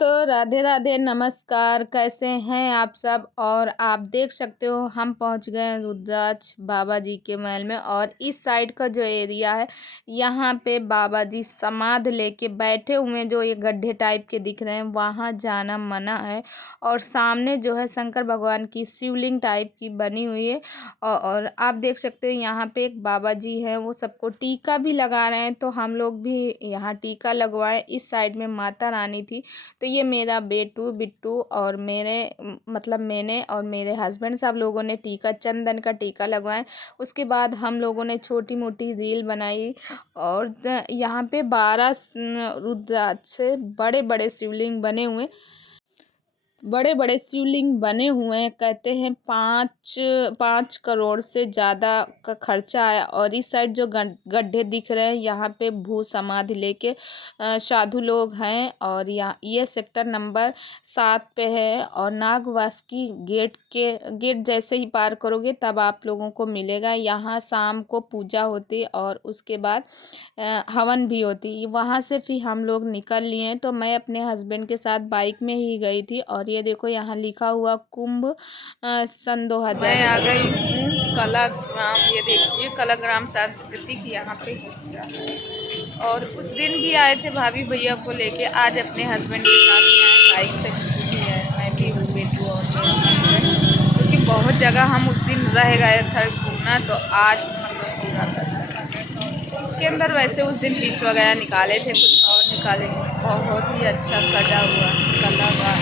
दोस्तों, राधे राधे, नमस्कार। कैसे हैं आप सब। और आप देख सकते हो हम पहुंच गए हैं रुद्राक्ष बाबा जी के महल में। और इस साइड का जो एरिया है यहाँ पे बाबा जी समाधि लेके बैठे हुए हैं, जो ये गड्ढे टाइप के दिख रहे हैं, वहाँ जाना मना है। और सामने जो है शंकर भगवान की शिवलिंग टाइप की बनी हुई है। और आप देख सकते हो यहाँ पे एक बाबा जी हैं, वो सबको टीका भी लगा रहे हैं, तो हम लोग भी यहाँ टीका लगवाए। इस साइड में माता रानी थी। तो ये मेरा बेटू बिट्टू और मेरे मतलब मैंने और मेरे हस्बैंड सब लोगों ने टीका, चंदन का टीका लगवाए। उसके बाद हम लोगों ने छोटी मोटी रील बनाई। और यहाँ पे 12 रुद्राक्ष से बड़े बड़े शिवलिंग बने हुए हैं। कहते हैं 5 करोड़ से ज़्यादा का खर्चा आया। और इस साइड जो गड्ढे दिख रहे हैं यहाँ पे भू समाधि लेके साधु लोग हैं। और यहाँ ये सेक्टर नंबर 7 पे है। और नागवासुकी गेट जैसे ही पार करोगे तब आप लोगों को मिलेगा। यहाँ शाम को पूजा होती और उसके बाद हवन भी होती। वहाँ से फिर हम लोग निकल लिए, तो मैं अपने हस्बैंड के साथ बाइक में ही गई थी। और ये देखो यहाँ लिखा हुआ कुंभ सन 2000। मैं आ गई कलाग्राम। ये देखिए कलाग्राम सांस्कृतिक यहाँ पे। और उस दिन भी आए थे भाभी भैया को लेके, आज अपने हस्बैंड के साथ यहाँ बाइक से भी है। मैं भी हूँ, बेटू और क्योंकि बहुत जगह हम उस दिन रह गए थे घूमना, तो आज हम लोग पूरा कर उसके अंदर। वैसे उस दिन बीच वगैरह निकाले थे, कुछ और निकालेंगे। बहुत ही अच्छा सजा हुआ कलाग्राम।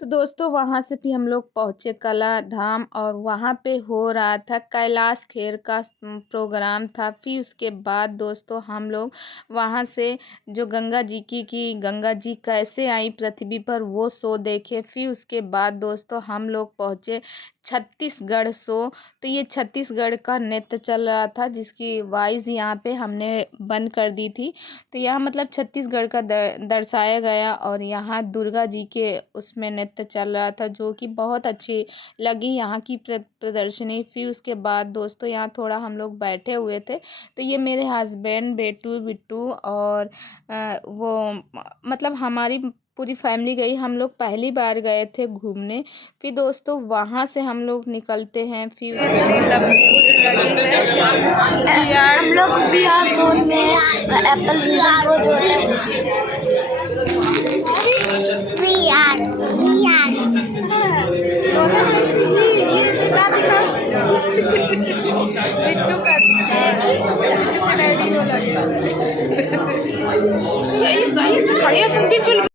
तो दोस्तों वहाँ से भी हम लोग पहुँचे कला धाम। और वहाँ पे हो रहा था कैलाश खेर का प्रोग्राम था। फिर उसके बाद दोस्तों हम लोग वहाँ से जो गंगा जी की गंगा जी कैसे आई पृथ्वी पर, वो शो देखे। फिर उसके बाद दोस्तों हम लोग पहुँचे छत्तीसगढ़ शो। तो ये छत्तीसगढ़ का नृत्य चल रहा था, जिसकी वॉइस यहाँ पे हमने बंद कर दी थी। तो यहाँ मतलब छत्तीसगढ़ का दर्शाया गया। और यहाँ दुर्गा जी के उसमें नृत्य चल रहा था, जो कि बहुत अच्छी लगी यहाँ की प्रदर्शनी। फिर उसके बाद दोस्तों यहाँ थोड़ा हम लोग बैठे हुए थे। तो ये मेरे हस्बैंड, बेटू बिट्टू और वो मतलब हमारी पूरी फैमिली गई। हम लोग पहली बार गए थे घूमने। फिर दोस्तों वहाँ से हम लोग निकलते हैं। फिर हम लोग VR जोन में एप्पल विजन प्रो जो है बिट्टू का डैडी वो लगे। सही से खड़ी हो तुम भी। चल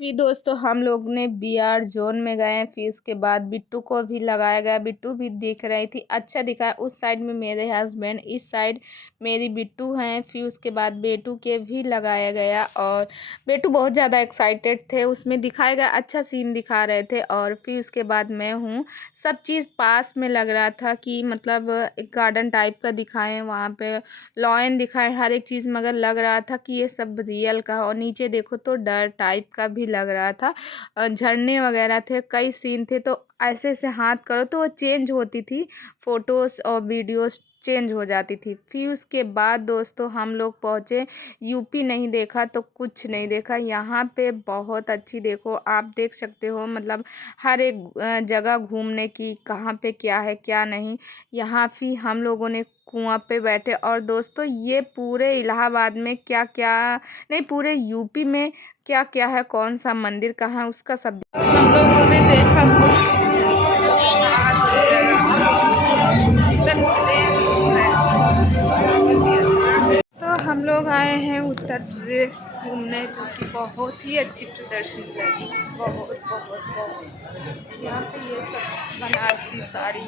फिर दोस्तों हम लोग ने VR जोन में गए। फिर उसके बाद बिट्टू को भी लगाया गया, बिट्टू भी दिख रही थी, अच्छा दिखा। उस साइड में मेरे हस्बैंड, इस साइड मेरी बिट्टू हैं। फिर उसके बाद बेटू के भी लगाया गया। और बेटू बहुत ज़्यादा एक्साइटेड थे, उसमें दिखाया गया, अच्छा सीन दिखा रहे थे। और फिर उसके बाद मैं हूँ, सब चीज़ पास में लग रहा था कि मतलब एक गार्डन टाइप का दिखाएं, वहाँ पे लॉयन दिखाएं, हर एक चीज़, मगर लग रहा था कि ये सब रियल का। और नीचे देखो तो डर टाइप का भी लग रहा था। झरने वगैरह थे, कई सीन थे। तो ऐसे ऐसे हाथ करो तो वो चेंज होती थी, फोटोज़ और वीडियोस चेंज हो जाती थी। फिर उसके बाद दोस्तों हम लोग पहुँचे यूपी। नहीं देखा तो कुछ नहीं देखा। यहाँ पे बहुत अच्छी, देखो आप देख सकते हो, मतलब हर एक जगह घूमने की, कहाँ पे क्या है क्या नहीं। यहाँ फिर हम लोगों ने कुआं पे बैठे। और दोस्तों ये पूरे इलाहाबाद में क्या क्या नहीं, पूरे यूपी में क्या क्या है, कौन सा मंदिर कहाँ है, उसका सब हम लोगों ने देखा। तो हम लोग आए हैं उत्तर प्रदेश घूमने, जो कि बहुत ही अच्छी प्रदर्शनी लगी। बहुत बहुत बहुत यहाँ पे ये सब बनारसी साड़ी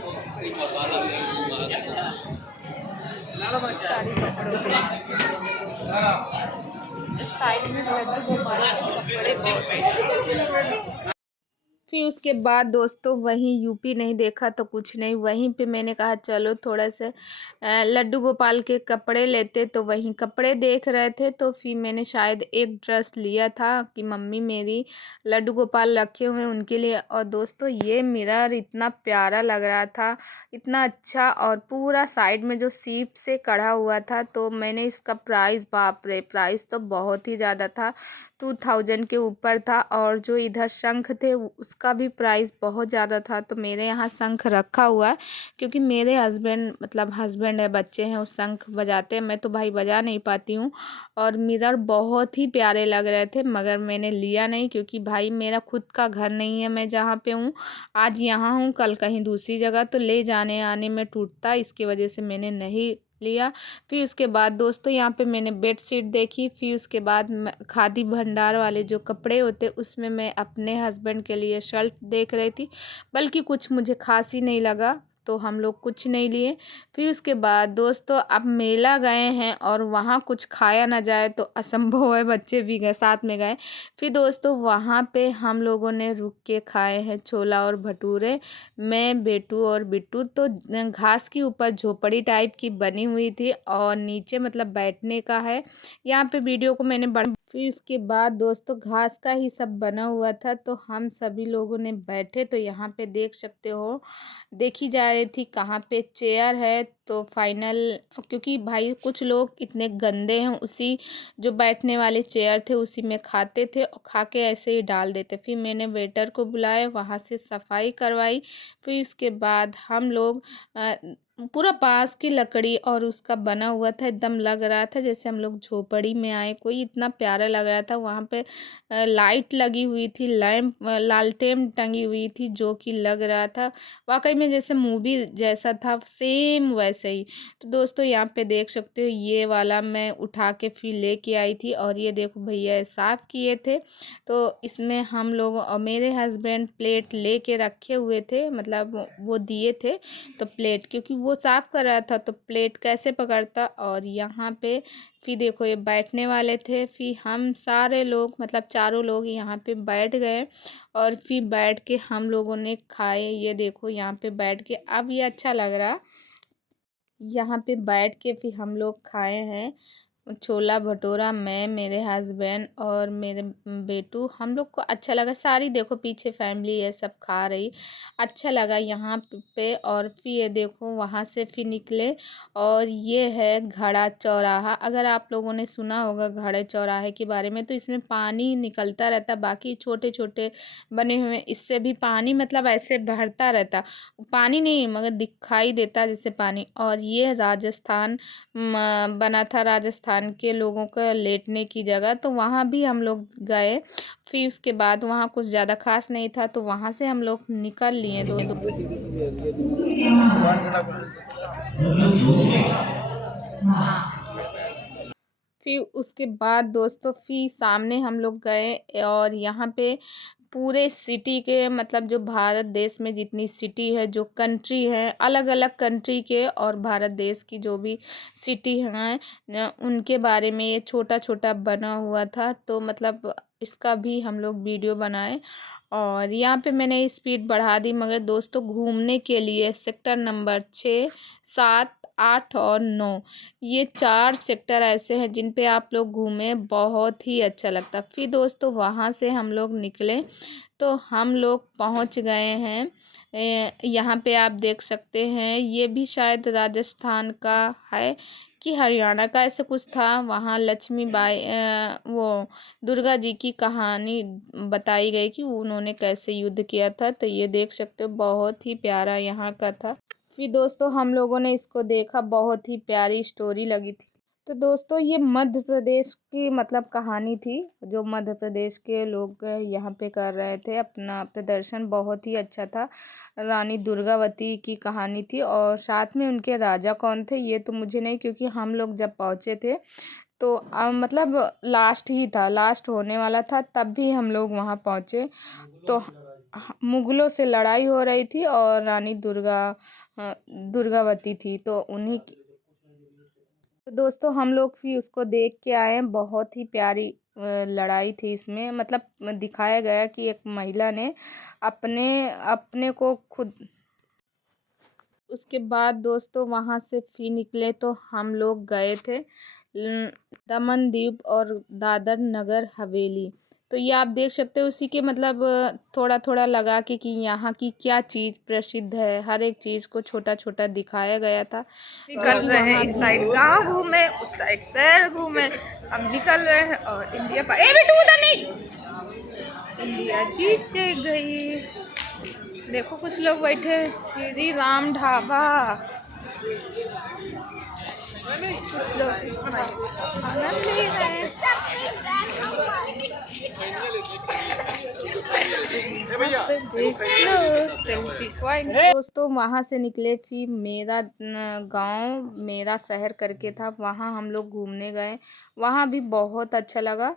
कपड़ों के साइड में बड़े फिर उसके बाद दोस्तों वहीं यूपी नहीं देखा तो कुछ नहीं, वहीं पे मैंने कहा चलो थोड़ा सा लड्डू गोपाल के कपड़े लेते, तो वहीं कपड़े देख रहे थे तो फिर मैंने शायद एक ड्रेस लिया था कि मम्मी मेरी लड्डू गोपाल रखे हुए हैं उनके लिए। और दोस्तों ये मिरर इतना प्यारा लग रहा था, इतना अच्छा, और पूरा साइड में जो सीप से कढ़ा हुआ था। तो मैंने इसका प्राइस, बाप रे प्राइस तो बहुत ही ज़्यादा था, 2000 के ऊपर था। और जो इधर शंख थे उसका भी प्राइस बहुत ज़्यादा था। तो मेरे यहाँ शंख रखा हुआ है क्योंकि मेरे हस्बैंड, मतलब हस्बैंड है, बच्चे हैं, वो शंख बजाते हैं, मैं तो भाई बजा नहीं पाती हूँ। और मिरर बहुत ही प्यारे लग रहे थे मगर मैंने लिया नहीं क्योंकि भाई मेरा खुद का घर नहीं है, मैं जहाँ पे हूँ आज यहाँ हूँ, कल कहीं दूसरी जगह, तो ले जाने आने में टूटता, इसकी वजह से मैंने नहीं लिया। फिर उसके बाद दोस्तों यहाँ पे मैंने बेडशीट देखी। फिर उसके बाद खादी भंडार वाले जो कपड़े होते उसमें मैं अपने हस्बैंड के लिए शर्ट देख रही थी, बल्कि कुछ मुझे खास ही नहीं लगा तो हम लोग कुछ नहीं लिए। फिर उसके बाद दोस्तों अब मेला गए हैं और वहाँ कुछ खाया ना जाए तो असंभव है, बच्चे भी गए, साथ में गए। फिर दोस्तों वहाँ पे हम लोगों ने रुक के खाए हैं छोला और भटूरे, मैं, बेटू और बिट्टू। तो घास के ऊपर झोपड़ी टाइप की बनी हुई थी और नीचे मतलब बैठने का है, यहाँ पे वीडियो को मैंने बड़ा। फिर उसके बाद दोस्तों घास का ही सब बना हुआ था तो हम सभी लोगों ने बैठे, तो यहाँ पे देख सकते हो देखी जा रही थी कहाँ पे चेयर है। तो फाइनल, क्योंकि भाई कुछ लोग इतने गंदे हैं, उसी जो बैठने वाले चेयर थे उसी में खाते थे और खा के ऐसे ही डाल देते। फिर मैंने वेटर को बुलाया, वहाँ से सफाई करवाई। फिर उसके बाद हम लोग पूरा बांस की लकड़ी और उसका बना हुआ था, एकदम लग रहा था जैसे हम लोग झोपड़ी में आए कोई, इतना प्यारा लग रहा था। वहाँ पे लाइट लगी हुई थी, लैंप, लालटेन टंगी हुई थी, जो कि लग रहा था वाकई में जैसे मूवी जैसा था, सेम वैसे ही। तो दोस्तों यहाँ पे देख सकते हो ये वाला मैं उठा के फिर लेके आई थी और ये देखो भैया साफ़ किए थे। तो इसमें हम लोग और मेरे हस्बैंड प्लेट लेके रखे हुए थे, मतलब वो दिए थे तो प्लेट, क्योंकि वो साफ़ कर रहा था तो प्लेट कैसे पकड़ता। और यहाँ पे फिर देखो ये बैठने वाले थे, फिर हम सारे लोग मतलब चारों लोग यहाँ पे बैठ गए और फिर बैठ के हम लोगों ने खाए। ये देखो यहाँ पे बैठ के अब ये अच्छा लग रहा, यहाँ पे बैठ के फिर हम लोग खाए हैं छोला भटूरा, मैं, मेरे हस्बैंड और मेरे बेटू। हम लोग को अच्छा लगा, सारी देखो पीछे फैमिली है सब खा रही, अच्छा लगा यहाँ पे। और फिर ये देखो वहाँ से फिर निकले और ये है घड़ा चौराहा। अगर आप लोगों ने सुना होगा घड़े चौराहे के बारे में, तो इसमें पानी निकलता रहता, बाकी छोटे छोटे बने हुए, इससे भी पानी मतलब ऐसे बहता रहता, पानी नहीं मगर दिखाई देता जैसे पानी। और ये राजस्थान बना था, राजस्थान के लोगों का लेटने की जगह, तो वहाँ भी हम लोग गए। फिर उसके बाद वहाँ कुछ ज़्यादा खास नहीं था तो वहाँ से हम लोग निकल लिए दो दो। फिर उसके बाद दोस्तों फिर सामने हम लोग गए और यहाँ पे पूरे सिटी के, मतलब जो भारत देश में जितनी सिटी है, जो कंट्री है, अलग अलग कंट्री के और भारत देश की जो भी सिटी हैं उनके बारे में ये छोटा छोटा बना हुआ था। तो मतलब इसका भी हम लोग वीडियो बनाए और यहाँ पे मैंने स्पीड बढ़ा दी। मगर दोस्तों घूमने के लिए सेक्टर नंबर 6, 7, 8 और 9, ये 4 सेक्टर ऐसे हैं जिन पे आप लोग घूमें, बहुत ही अच्छा लगता। फिर दोस्तों वहाँ से हम लोग निकले तो हम लोग पहुँच गए हैं यहाँ पे आप देख सकते हैं, ये भी शायद राजस्थान का है कि हरियाणा का, ऐसे कुछ था। वहाँ लक्ष्मीबाई वो दुर्गा जी की कहानी बताई गई कि उन्होंने कैसे युद्ध किया था। तो ये देख सकते हो बहुत ही प्यारा यहाँ का था। फिर दोस्तों हम लोगों ने इसको देखा, बहुत ही प्यारी स्टोरी लगी थी। तो दोस्तों ये मध्य प्रदेश की मतलब कहानी थी, जो मध्य प्रदेश के लोग यहाँ पे कर रहे थे अपना प्रदर्शन, बहुत ही अच्छा था। रानी दुर्गावती की कहानी थी और साथ में उनके राजा कौन थे ये तो मुझे नहीं, क्योंकि हम लोग जब पहुँचे थे तो मतलब लास्ट ही था, लास्ट होने वाला था, तब भी हम लोग वहाँ पहुँचे। तो मुगलों से लड़ाई हो रही थी और रानी दुर्गावती थी तो उन्हीं की। तो दोस्तों हम लोग फिर उसको देख के आए हैं, बहुत ही प्यारी लड़ाई थी इसमें, मतलब दिखाया गया कि एक महिला ने अपने अपने को खुद। उसके बाद दोस्तों वहाँ से फिर निकले तो हम लोग गए थे दमन दीव और दादर नगर हवेली। तो ये आप देख सकते हो उसी के मतलब थोड़ा थोड़ा लगा के कि यहाँ की क्या चीज़ प्रसिद्ध है, हर एक चीज़ को छोटा छोटा दिखाया गया था। निकल रहे हैं, इस साइड गाँव घूमे, उस साइड शहर घूमे, हम निकल रहे हैं और इंडिया पर ए बेटू उधर नहीं, इंडिया जीत गई। देखो कुछ लोग बैठे श्री राम ढाबा, कुछ लोग आनंद ले रहे हैं। देख लो सेल्फी पॉइंट। दोस्तों वहाँ से निकले फिर मेरा गांव मेरा शहर करके था, वहाँ हम लोग घूमने गए, वहाँ भी बहुत अच्छा लगा।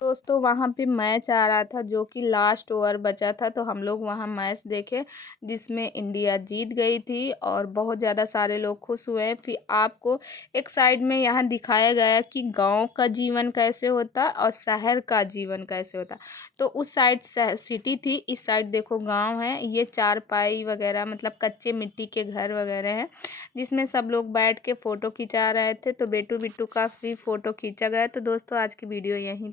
दोस्तों वहाँ पे मैच आ रहा था जो कि लास्ट ओवर बचा था, तो हम लोग वहाँ मैच देखे जिसमें इंडिया जीत गई थी और बहुत ज़्यादा सारे लोग खुश हुए हैं। फिर आपको एक साइड में यहाँ दिखाया गया कि गांव का जीवन कैसे होता और शहर का जीवन कैसे होता। तो उस साइड सिटी थी, इस साइड देखो गांव है। ये चारपाई वगैरह मतलब कच्चे मिट्टी के घर वगैरह हैं जिसमें सब लोग बैठ के फ़ोटो खिंचा रहे थे। तो बेटू बिट्टू का भी फ़ोटो खींचा गया। तो दोस्तों आज की वीडियो यहीं